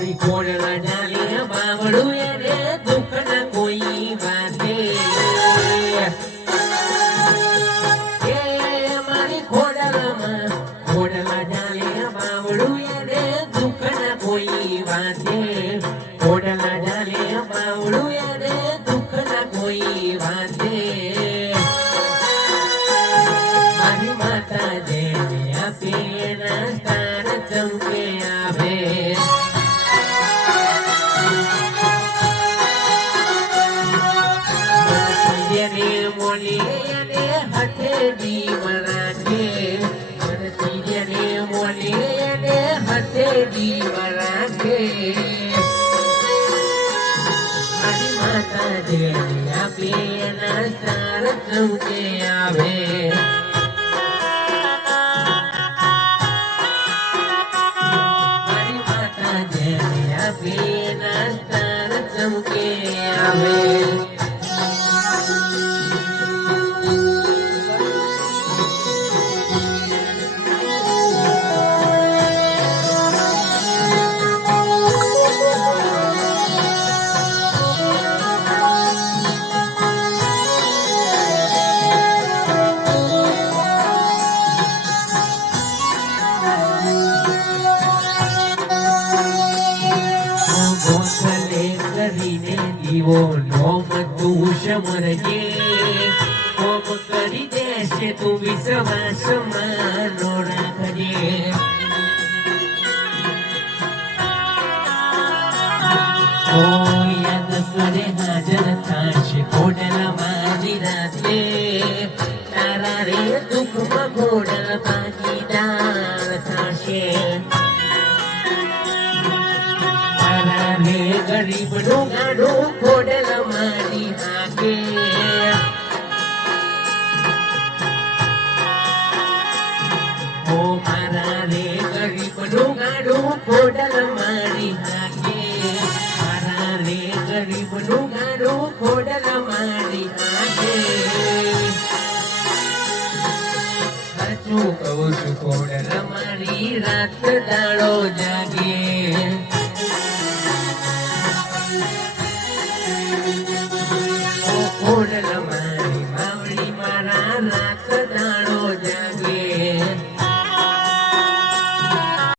મારી ખોડલા ડાલે બાવળું એને દુઃખ ના કોઈ વાતે મારી ખોડલામાં ખોડલા ડાલે બાવળું એને દુઃખ ના કોઈ વાતે ખોડલા ડાલે બાવળું એને દુઃખ ના કોઈ વાતે મારી માતા જેને આપે એના સ્થાન ચમકે આવે મોલી એને હઠે જીવ રાખે મનસીને મોલી એને હઠે જીવ રાખે મારી માતા જેને આપે એના સ્થાન ચમકે આવે ચમકે આવે દીવો નોમ તું સમરજે કોમ કરી દેશે તું વિશ્વાસ માનો રાખજે યાદ કરે હાજર થશે ખોડલા મારી રાતે તારા રે દુઃખમાં ખોડલ ભાગીદાર થશે ગરીબ નું ગાડું ખોડલ મારી હાકે ઓ મારા રે ગરીબ નું ગાડું ખોડલ મારી હાકે મારા રે ગરીબ નું ગાડું ખોડલ મારી હાકે સાચું કહું છું ખોડલ મારી રાત દાડો જાગે ખોડલ મારી માવડી મારા રાત દાડો